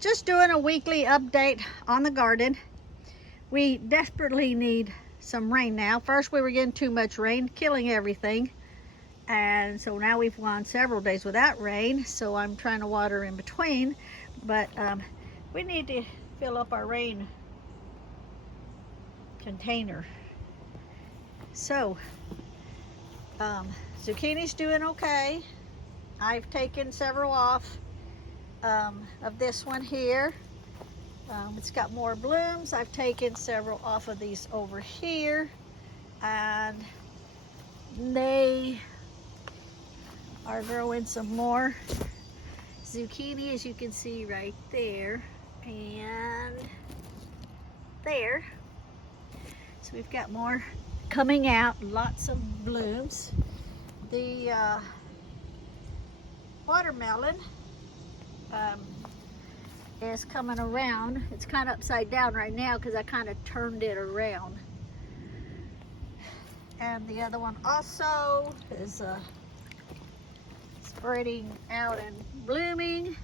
Just doing a weekly update on the garden. We desperately need some rain now. First we were getting too much rain, killing everything. And so now we've gone several days without rain, so I'm trying to water in between. But we need to fill up our rain container. So, zucchini's doing okay. I've taken several off of this one here. It's got more blooms. I've taken several off of these over here, and they are growing some more zucchini, as you can see right there and there. So we've got more coming out, lots of blooms. The watermelon is coming around. It's kind of upside down right now because I kind of turned it around. And the other one also is spreading out and blooming.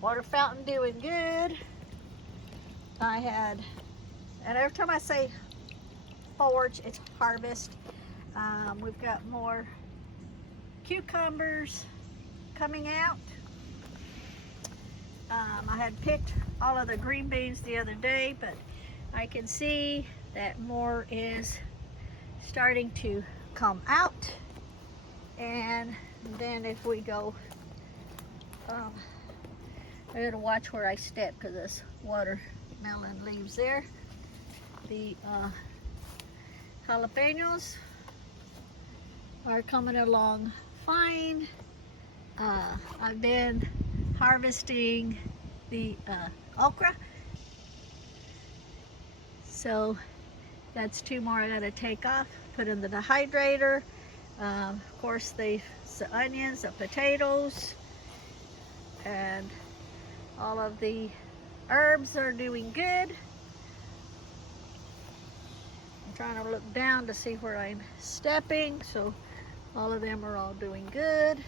Water fountain doing good. And every time I say forage, it's harvest. We've got more cucumbers coming out. I had picked all of the green beans the other day, but I can see that more is starting to come out. And then if we go, I gotta watch where I step because this watermelon leaves there. The jalapenos are coming along fine. I've been harvesting the okra, so that's two more I gotta take off, put in the dehydrator. Of course, the onions, the potatoes, and all of the herbs are doing good. I'm trying to look down to see where I'm stepping, so all of them are all doing good.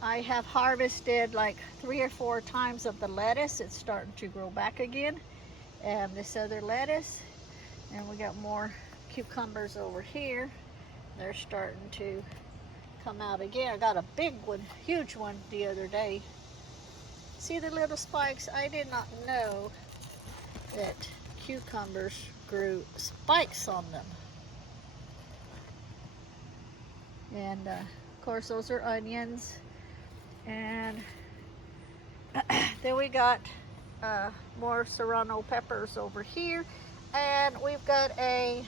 I have harvested like 3 or 4 times of the lettuce. It's starting to grow back again. And this other lettuce. And we got more cucumbers over here. They're starting to come out again. I got a big one, huge one the other day. See the little spikes? I did not know that cucumbers grew spikes on them. And of course those are onions. And then we got more serrano peppers over here. And we've got a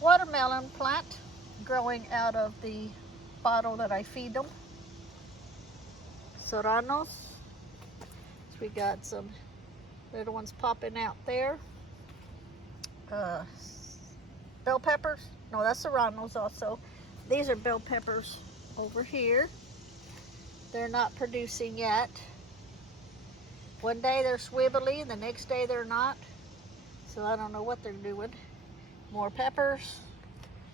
watermelon plant growing out of the bottle that I feed them. Serranos. So we got some little ones popping out there. Bell peppers. No, that's serranos also. These are bell peppers over here. They're not producing yet. One day they're swivelly and the next day they're not. So I don't know what they're doing. More peppers,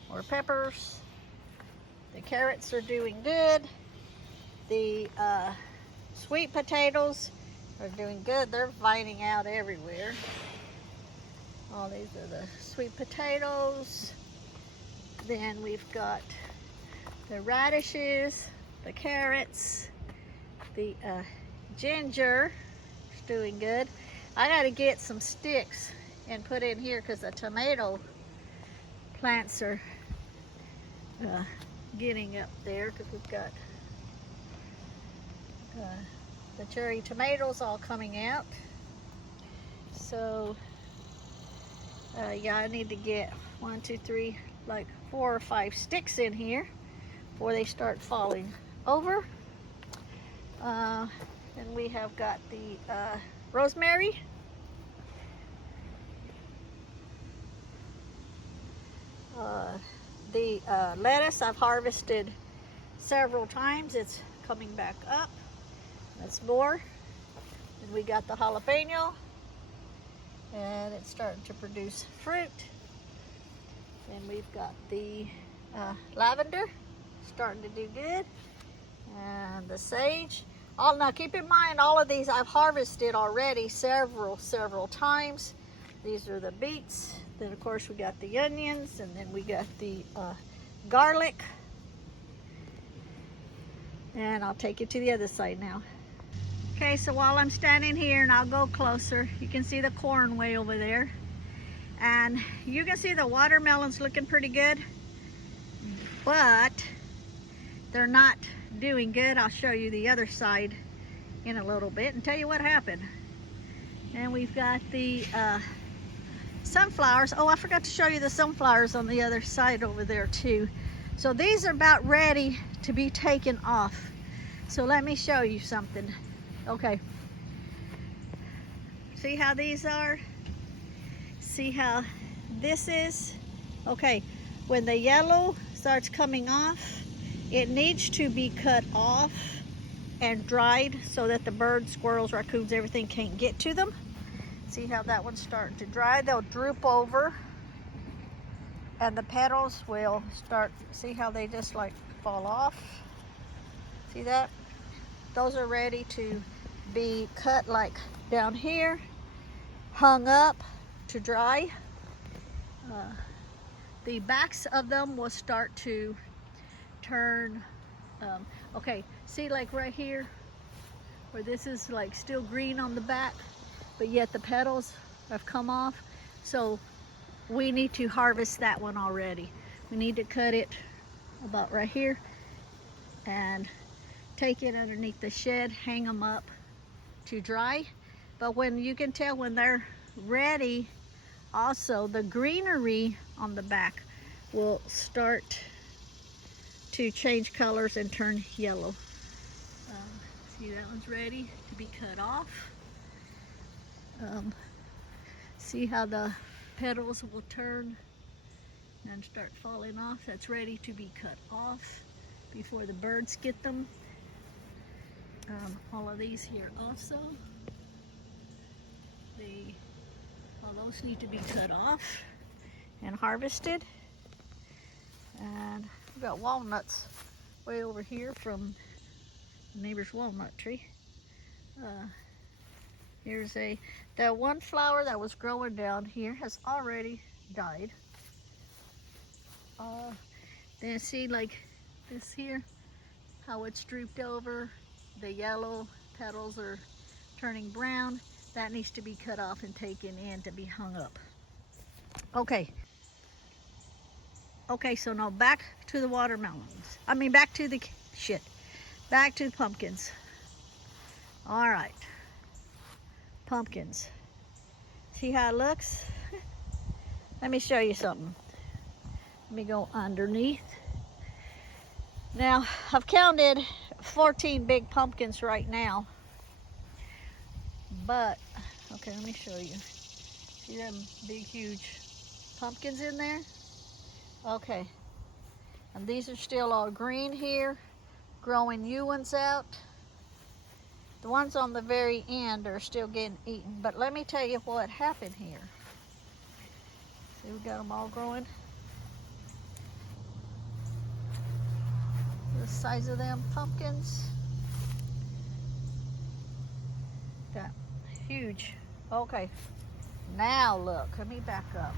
more peppers. The carrots are doing good. The sweet potatoes are doing good. They're vining out everywhere. All these are the sweet potatoes. Then we've got the radishes, the carrots, the ginger is doing good. I got to get some sticks and put in here because the tomato plants are getting up there because we've got the cherry tomatoes all coming out. So yeah, I need to get 1, 2, 3, like 4 or 5 sticks in here before they start falling over. And we have got the rosemary. The lettuce I've harvested several times. It's coming back up. That's more. And we got the jalapeno, and it's starting to produce fruit. And we've got the lavender starting to do good. And the sage. Oh, now keep in mind, all of these I've harvested already several times. These are the beets. Then of course we got the onions, and then we got the garlic. And I'll take you to the other side now. Okay, so while I'm standing here, and I'll go closer, you can see the corn way over there. And you can see the watermelons looking pretty good, but they're not doing good. I'll show you the other side in a little bit and tell you what happened. And we've got the sunflowers. Oh, I forgot to show you the sunflowers on the other side over there too. So these are about ready to be taken off. So let me show you something. Okay, see how these are? See how this is? Okay, when the yellow starts coming off, it needs to be cut off and dried so that the birds, squirrels, raccoons, everything can't get to them. See how that one's starting to dry? They'll droop over and the petals will start, see how they just like fall off? See that? Those are ready to be cut like down here, hung up to dry. The backs of them will start to turn, okay, see like right here where this is like still green on the back, but yet the petals have come off. So we need to harvest that one already. We need to cut it about right here and take it underneath the shed, hang them up to dry. But when you can tell when they're ready, also the greenery on the back will start to change colors and turn yellow. See, that one's ready to be cut off. See how the petals will turn and start falling off? That's ready to be cut off before the birds get them. All of these here also, all those need to be cut off and harvested. And we've got walnuts way over here from the neighbor's walnut tree. Here's that one flower that was growing down here has already died. Then see like this here, how it's drooped over. The yellow petals are turning brown. That needs to be cut off and taken in to be hung up. Okay. Okay, so now back to the watermelons. I mean, back to the back to the pumpkins. All right. Pumpkins. See how it looks? Let me show you something. Let me go underneath. Now, I've counted 14 big pumpkins right now. But, okay, let me show you. See them big, huge pumpkins in there? Okay. And these are still all green here, growing new ones out. The ones on the very end are still getting eaten. But let me tell you what happened here. See, we got them all growing. The size of them pumpkins. That huge. Okay. Now look, let me back up.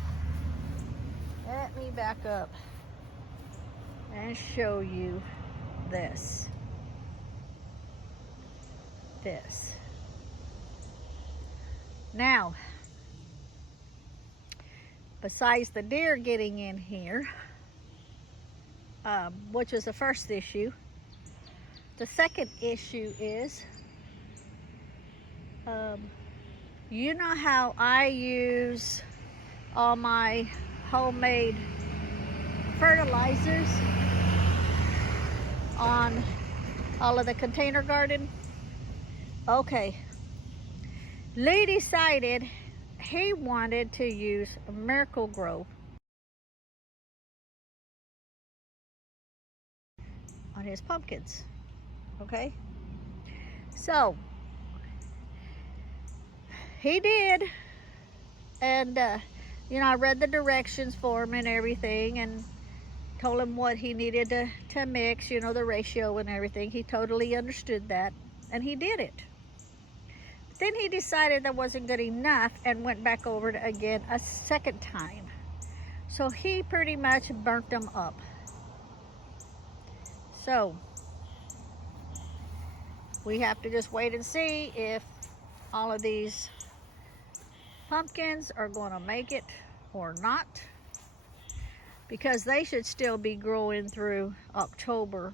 Let me back up and show you this. This. Now, besides the deer getting in here, which is the first issue, the second issue is, you know how I use all my homemade fertilizers on all of the container garden? Okay, Lee decided he wanted to use Mercari on his pumpkins. Okay, so he did, and you know, I read the directions for him and everything and told him what he needed to mix, you know, the ratio and everything. He totally understood that, and he did it. Then he decided that wasn't good enough and went back over it again a second time. So he pretty much burnt them up. So we have to just wait and see if all of these pumpkins are going to make it or not, because they should still be growing through October.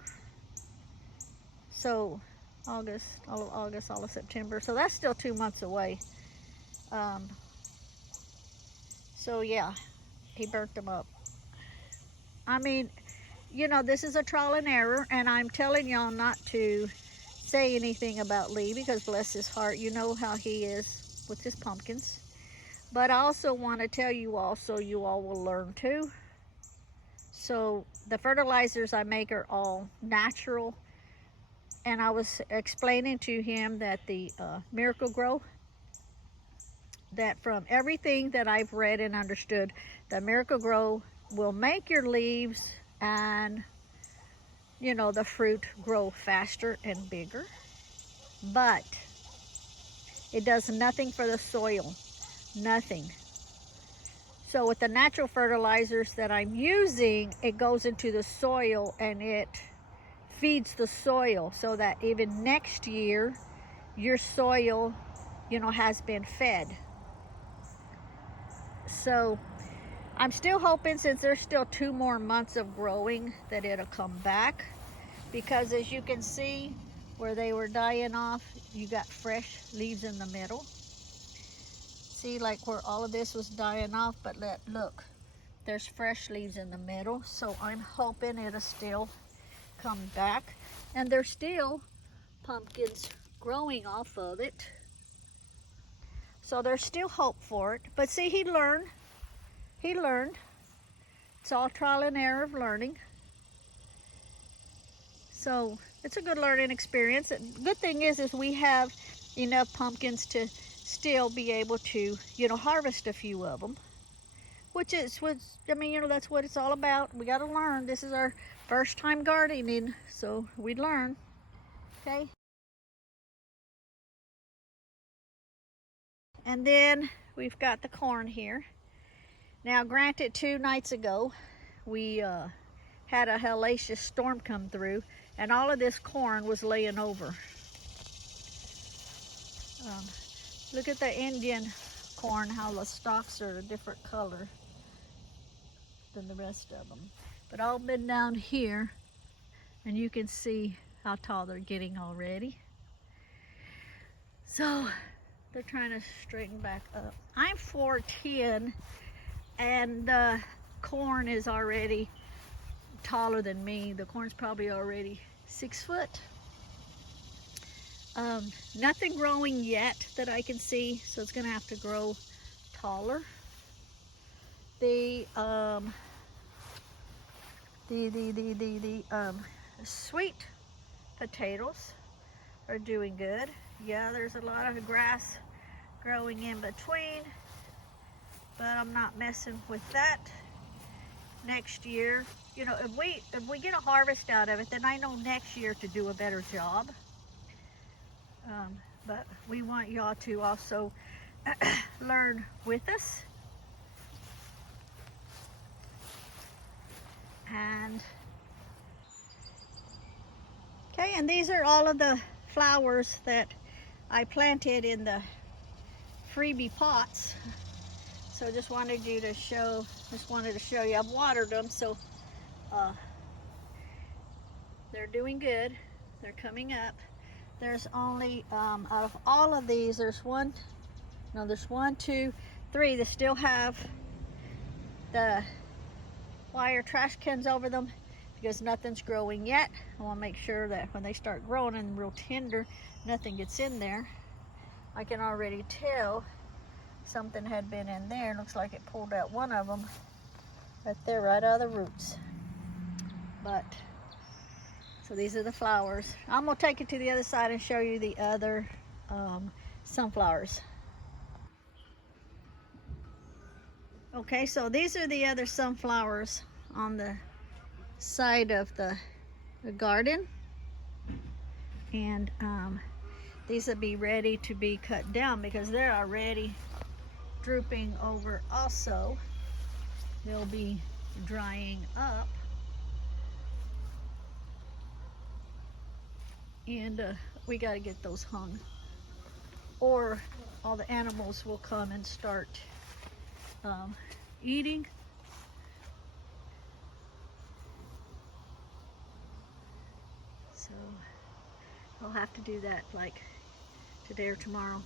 So August, all of September. So that's still 2 months away. So yeah, he burnt them up. I mean, you know, this is a trial and error, and I'm telling y'all not to say anything about Lee, because bless his heart, you know how he is with his pumpkins. But I also want to tell you all, so you all will learn too. So the fertilizers I make are all natural. And I was explaining to him that the Miracle-Gro, that from everything that I've read and understood, the Miracle-Gro will make your leaves and, you know, the fruit grow faster and bigger. But it does nothing for the soil, nothing. So with the natural fertilizers that I'm using, it goes into the soil and it feeds the soil, so that even next year your soil, you know, has been fed. So I'm still hoping, since there's still 2 more months of growing, that it'll come back, because as you can see where they were dying off, you got fresh leaves in the middle. See, like where all of this was dying off, but look, there's fresh leaves in the middle. So I'm hoping it'll still come back, and there's still pumpkins growing off of it, so there's still hope for it. But see, he learned. It's all trial and error of learning, so it's a good learning experience. The good thing is we have enough pumpkins to still be able to, you know, harvest a few of them, which I mean, you know, that's what it's all about. We got to learn. This is our first time gardening, so we learn. Okay. And then we've got the corn here. Now, granted, 2 nights ago, we had a hellacious storm come through, and all of this corn was laying over. Look at the Indian corn, how the stalks are a different color than the rest of them. But I'll bend down here, and you can see how tall they're getting already. So they're trying to straighten back up. I'm 4'10", and the corn is already taller than me. The corn's probably already 6 foot. Nothing growing yet that I can see, so it's gonna have to grow taller. The sweet potatoes are doing good. Yeah, there's a lot of grass growing in between, but I'm not messing with that. Next year, you know, if we get a harvest out of it, then I know next year to do a better job. But we want y'all to also learn with us. And okay, and these are all of the flowers that I planted in the freebie pots. So just wanted to show you. I've watered them, so they're doing good. They're coming up. There's only out of all of these, there's 1, 2, 3 that still have the wire trash cans over them, because nothing's growing yet. I want to make sure that when they start growing and real tender, nothing gets in there. I can already tell something had been in there. Looks like it pulled out one of them right there, right out of the roots. But so these are the flowers. I'm gonna take it to the other side and show you the other sunflowers. Okay, so these are the other sunflowers on the side of the garden, and these will be ready to be cut down because they're already drooping over. Also, they'll be drying up, and we got to get those hung, or all the animals will come and start eating. So I'll have to do that like today or tomorrow.